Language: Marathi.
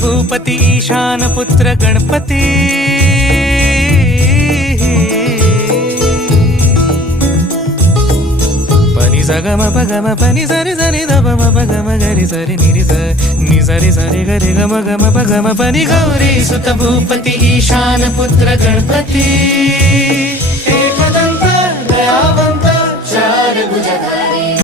भूपती ईशान पुत्र गणपती पनि सगम पगम पनि सरि सरि ध प म गम गरि सरि नि सरि सरि गरि गम गम पगम पनि गौरी सुत भूपती ईशान पुत्र गणपती।